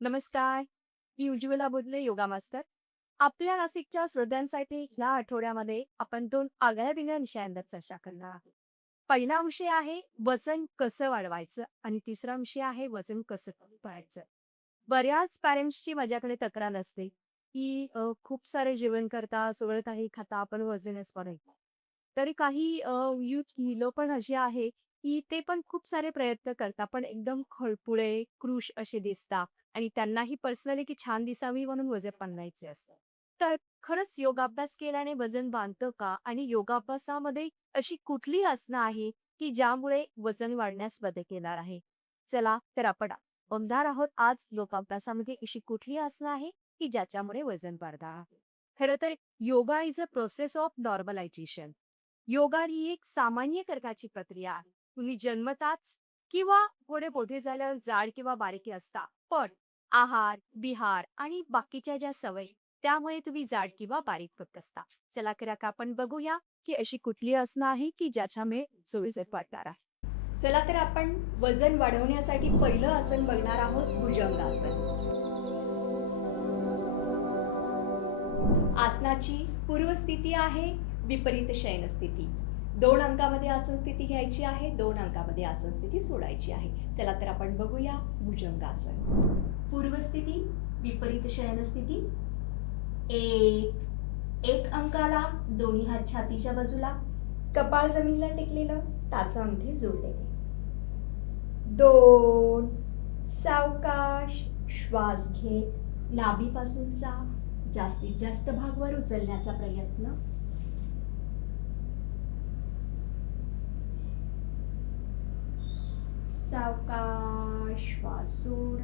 नमस्कार. मी उज्ज्वला बोलले, योगा मास्टर. आपल्या नाशिकच्या श्रोत्यांसाठी या आठवड्यामध्ये आपण दोन आगळ्या-वेगळ्या विषयांवर चर्चा करणार आहोत. पहिला विषय आहे वजन कसं वाढवायचं आणि तिसरा विषय आहे वजन कसं कमी करायचं. बऱ्याच पॅरेंट्सची माझ्याकडे तक्रार असते, की खूप सारे जेवण करता, सगळं काही खाता, पण वजनच वाढत नाही. तरी काही यूथ मुलं पण अशी आहे, की ते पण खूप सारे प्रयत्न करतात, पण एकदम खळपुळे, कृश असे दिसतात आणि त्यांनाही पर्सनली की छान दिसावी म्हणून वजन बांधायचे असतं. तर खरंच योगाभ्यास केल्याने वजन बांधतं का? आणि योगाभ्यासामध्ये अशी कुठली आसनं आहे, की ज्यामुळे वजन वाढण्यास मदत येणार आहे? चला तर आपण बघणार आहोत आज योगाभ्यासामध्ये अशी कुठली आसनं आहे, की ज्याच्यामुळे वजन वाढणार आहे. खरं तर yoga is a process of normalisation. Yoga ही एक सामान्य प्रकारची प्रक्रिया आहे. तुम्ही जन्मताच किंवा थोडे मोठे झाल्यावर जाड किंवा बारीकी असता. पण आहार, विहार आणि बाकीच्या ज्या सवयी त्यामुळे तुम्ही जाड किंवा बारीक होत असता. चला तर आता आपण बघूया की अशी कुठली आसनं आहे की ज्याच्यामुळे सोयीस्कर वाटणार आहे. चला तर आपण वजन वाढवण्यासाठी पहिलं आसन बघणार आहोत भुजंगासन. आसनाची पूर्वस्थिती आहे विपरीत शयन स्थिती. 2 अंकामध्ये आसन स्थिती घ्यायची आहे, 2 अंकामध्ये आसन स्थिती सोडायची आहे. चला तर आपण बघूया भुजंगासन. पूर्वस्थिती, विपरीत शयन स्थिती. 1 अंकाला दोन्ही हात छातीच्या बाजूला, कपाळ जमिनीला टेकलेलं, टाचा अंगठी जोडलेले. 2 सावकाश श्वास घेत नाभीपासूनचा जास्तीत जास्त भाग वर उचलण्याचा प्रयत्न. सावकाश श्वास सोड.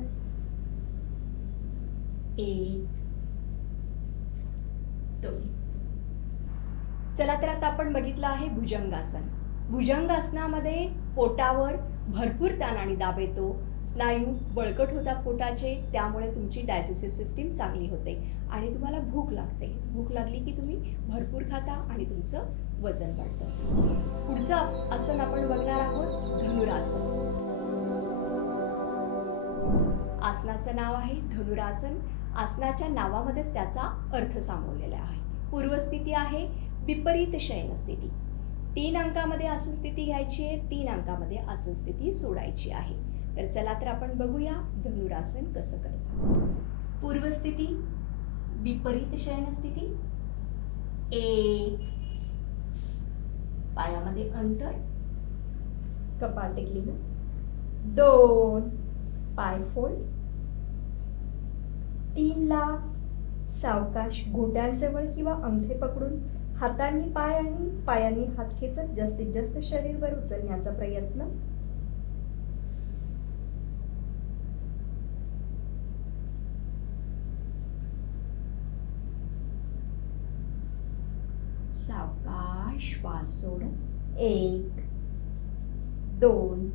1 2. चला तर आता आपण बघितलं आहे भुजंगासन. भुजंगासनामध्ये पोटावर भरपूर ताण आणि दाब येतो. स्नायू बळकट होतात पोटाचे, त्यामुळे तुमची डायजेस्टिव्ह सिस्टीम चांगली होते आणि तुम्हाला भूक लागते. भूक लागली की तुम्ही भरपूर खाता आणि तुमचं वजन वाढतं. पुढचं आसन आपण बघणार आहोत धनुरासन. आसनाचं नाव आहे धनुरासन. आसनाच्या नावामध्येच त्याचा अर्थ सामावलेला आहे. पूर्वस्थिती आहे विपरीत शयन स्थिती. 3 अंकामध्ये आसन स्थिती घ्यायची आहे, 3 अंकामध्ये आसन स्थिती सोडायची आहे. तर चला तर आपण बघूया धनुरासन कसं करतात. पूर्वस्थिती, विपरीत शयन स्थिती. 1 पायामध्ये अंतर, कपाळ टेकलेलं. 2 पाय फोल्ड. 3 ला सावकाश घोट्यांजवळ किंवा अंगठे पकडून हातांनी पाय आणि पायांनी हात खेचत जास्तीत जास्त शरीरभर उचलण्याचा प्रयत्न. सावकाश श्वास सोडत 1 2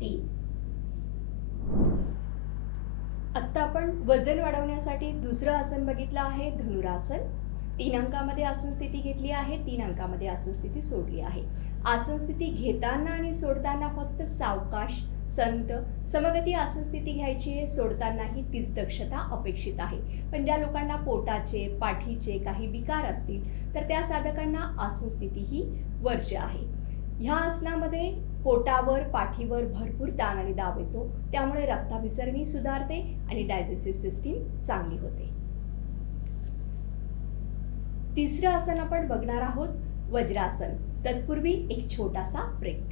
3. आत्ता आपण वजन वाढवण्यासाठी दुसरं आसन बघितलं आहे धनुरासन. 3 अंकामध्ये आसन स्थिती घेतली आहे, 3 अंकामध्ये आसन स्थिती सोडली आहे. आसन स्थिती घेताना आणि सोडताना फक्त सावकाश, संत, समगती आसन स्थिती घ्यायची आहे. सोडतानाही तीच दक्षता अपेक्षित आहे. पण ज्या लोकांना पोटाचे, पाठीचे काही विकार असतील तर त्या साधकांना आसन स्थिती ही वर्ज्य आहे. ह्या आसनामध्ये पोटावर, पाठीवर भरपूर ताण आणि दाब येतो, त्यामुळे रक्ताभिसरणी सुधारते आणि डायजेस्टिव्ह सिस्टीम चांगली होते. तिसरं आसन आपण बघणार आहोत वज्रासन. तत्पूर्वी एक छोटासा ब्रेक.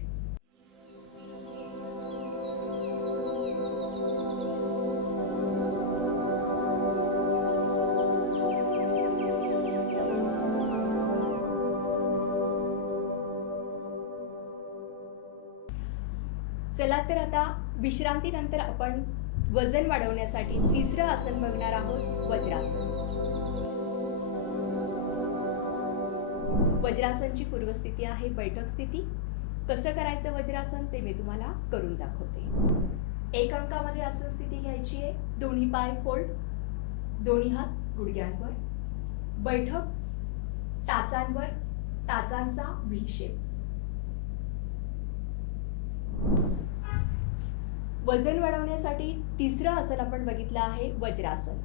चला तर आता विश्रांतीनंतर आपण वजन वाढवण्यासाठी तिसरं आसन बघणार आहोत वज्रासन. वज्रासनची पूर्वस्थिती आहे बैठक स्थिती. कसं करायचं वज्रासन ते मी तुम्हाला करून दाखवते. 1 अंकामध्ये आसन स्थिती घ्यायची आहे. दोन्ही पाय फोल्ड, दोन्ही हात गुडघ्यांवर. बैठक टाचांवर, टाचांचा व्ही शेप. वजन वाढवण्यासाठी तिसरं आसन आपण बघितलं आहे वज्रासन.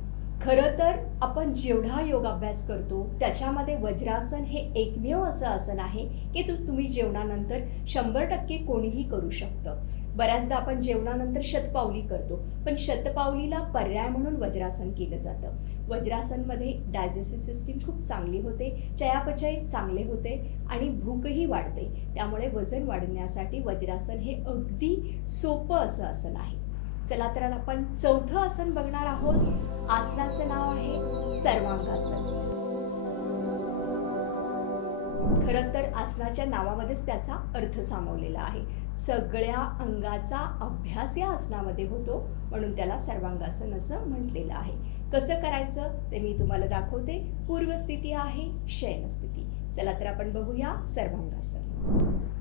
खरं तर आपण जेवढा योग अभ्यास करतो त्याच्यामध्ये वज्रासन हे एकमेव असं आसन आहे की तुम्ही जेवणानंतर 100% कोणीही करू शकतं. बऱ्याचदा आपण जेवणानंतर शतपावली करतो, पण शतपावलीला पर्याय म्हणून वज्रासन केलं जातं. वज्रासनमध्ये डायजेस्टिव्ह सिस्टीम खूप चांगली होते, चयापचय चांगले होते आणि भूकही वाढते. त्यामुळे वजन वाढवण्यासाठी वज्रासन हे अगदी सोपं असं आसन आहे. चला तर आपण चौथं आसन बघणार आहोत. आसनाचं नाव आहे सर्वांगासन. खरं तर आसनाच्या नावामध्येच त्याचा अर्थ सामावलेला आहे. सगळ्या अंगाचा अभ्यास या आसनामध्ये होतो, म्हणून त्याला सर्वांगासन असं म्हटलेलं आहे. कसं करायचं ते मी तुम्हाला दाखवते. पूर्वस्थिती आहे, शयनस्थिती. चला तर आपण बघूया सर्वांगासन.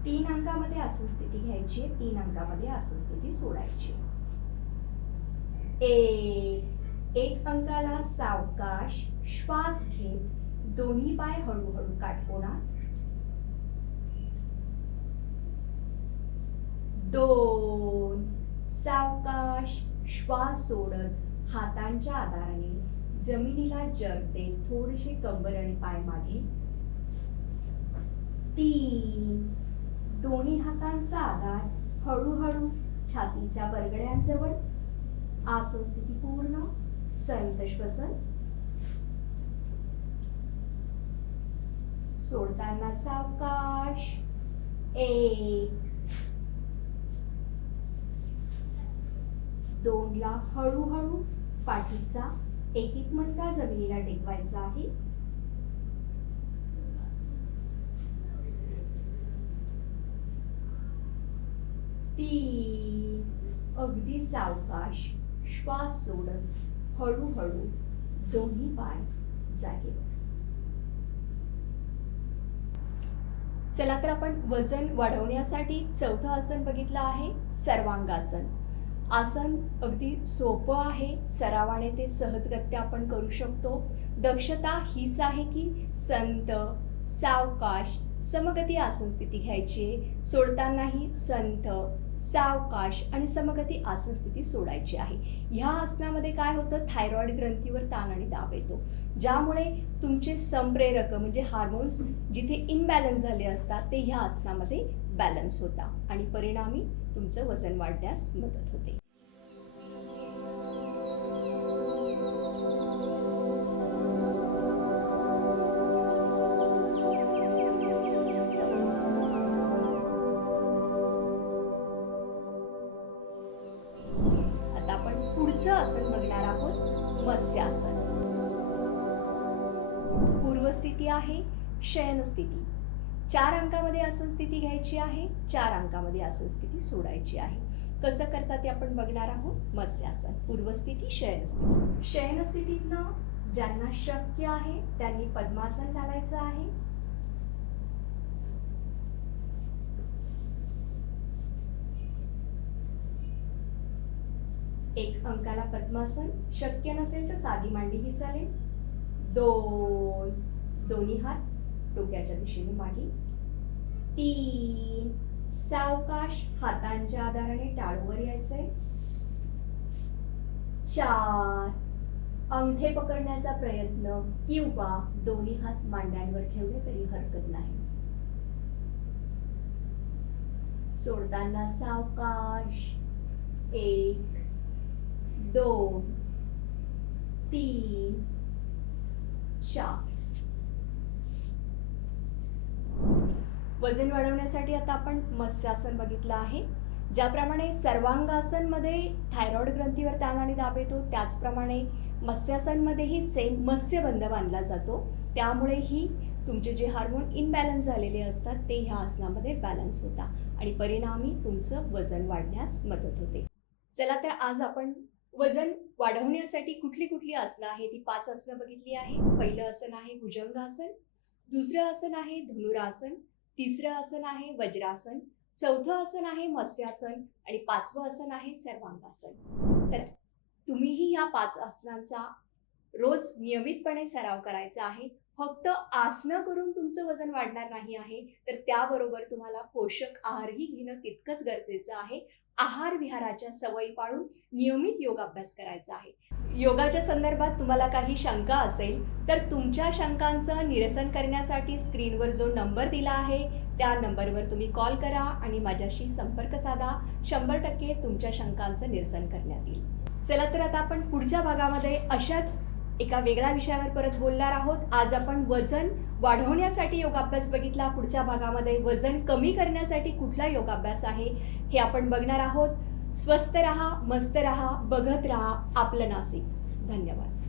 3 अंकामध्ये आसन स्थिती घ्यायची, 3 अंकामध्ये आसन स्थिती सोडायची. एक अंकाला सावकाश श्वास घेत दोन्ही पाय हळूहळू काटकोनात. 2 सावकाश श्वास सोडत हातांच्या आधाराने जमिनीला जरते थोडेसे कंबर आणि पाय मागे. 3 दोन्ही हातांचा आधार हळूहळू छातीच्या बरगड्यांजवळ. आसन स्थिती पूर्ण. संत श्वसन. सोडताना सावकाश. 1 2 ला हळूहळू पाठीचा एक मणका जमिनीला टेकवायचा आहे. 3 अगदी सावकाश श्वास सोडत हळूहळू दोन्ही पाय जागेवर. चला तर आपण वजन वाढवण्यासाठी चौथं आसन बघितलं आहे सर्वांगासन. आसन अगदी सोपं आहे, सरावाने ते सहजगत्या आपण करू शकतो. दक्षता हीच आहे की संत सावकाश समगती आसन स्थिती घ्यायची आहे. सोडतानाही संत सावकाश आणि समगती आसन स्थिती सोडायची आहे. ह्या आसनामध्ये काय होतं, थायरॉइड ग्रंथीवर ताण आणि दाब येतो, ज्यामुळे तुमचे संप्रेरक म्हणजे हार्मोन्स जिथे इनबॅलन्स झाले असतात ते ह्या आसनामध्ये बॅलन्स होतात आणि परिणामी तुमचं वजन वाढण्यास मदत होते. आता आपण पुढचं आसन बघणार आहोत मत्स्यासन. पूर्वस्थिती आहे, शयनस्थिती. 4 अंकामध्ये आसन स्थिती घ्यायची आहे, 4 अंकामध्ये आसन स्थिती सोडायची आहे. कसं करतात ते आपण बघणार आहोत. मत्स्यासन, पूर्वस्थिती, शयनस्थिती. शयनस्थितीतनं ज्यांना शक्य आहे त्यांनी पद्मासन घालायचं आहे. एक अंकाला पद्मासन, शक्य नसेल तर साधी मांडीही चालेल. 2 दोन्ही हात डोक्याच्या दिशेने मागे. 3 सावकाश हातांच्या आधाराने टाळूवर यायचंय. 4 अंगठे पकडण्याचा प्रयत्न किंवा दोन्ही हात मांड्यांवर ठेवले तरी हरकत नाही. सोडताना सावकाश. 1 2 3 4. वजन वाढवण्यासाठी आता आपण मत्स्यासन बघितलं आहे. ज्याप्रमाणे सर्वांगासनमध्ये थायरॉइड ग्रंथीवर ताण आणि दाब येतो, त्याचप्रमाणे मत्स्यासनमध्येही सेम मत्स्यबंध बांधला जातो. त्यामुळेही तुमचे जे हार्मोन इनबॅलन्स झालेले असतात ते ह्या आसनामध्ये बॅलन्स होतात आणि परिणामी तुमचं वजन वाढण्यास मदत होते. चला तर आज आपण वजन वाढवण्यासाठी कुठली कुठली आसनं आहे ती 5 आसनं बघितली आहे. पहिलं आसन आहे भुजंगासन, दुसरं आसन आहे धनुरासन, तिसरं आसन आहे वज्रासन, चौथं आसन आहे मत्स्यासन आणि 5वं आसन आहे सर्वांगासन. तर तुम्हीही या 5 आसनांचा रोज नियमितपणे सराव करायचा आहे. फक्त आसनं करून तुमचं वजन वाढणार नाही आहे, तर त्याबरोबर तुम्हाला पोषक आहारही घेणं तितकंच गरजेचं आहे. आहार विहाराच्या सवयी पाळून नियमित योगाभ्यास करायचा आहे. योगाच्या संदर्भात तुम्हाला काही शंका असेल तर तुमच्या शंकांचं निरसन करण्यासाठी स्क्रीनवर जो नंबर दिला आहे त्या नंबरवर तुम्ही कॉल करा आणि माझ्याशी संपर्क साधा. 100% तुमच्या शंकांचं निरसन करण्यात येईल. चला तर आता आपण पुढच्या भागामध्ये अशाच एका वेगळ्या विषयावर परत बोलणार आहोत. आज आपण वजन वाढवण्यासाठी योगाभ्यास बघितला. पुढच्या भागामध्ये वजन कमी करण्यासाठी कुठला योगाभ्यास आहे हे आपण बघणार आहोत. स्वस्थ रहा, मस्त रहा, बघत रहा आपलं नाशिक. धन्यवाद.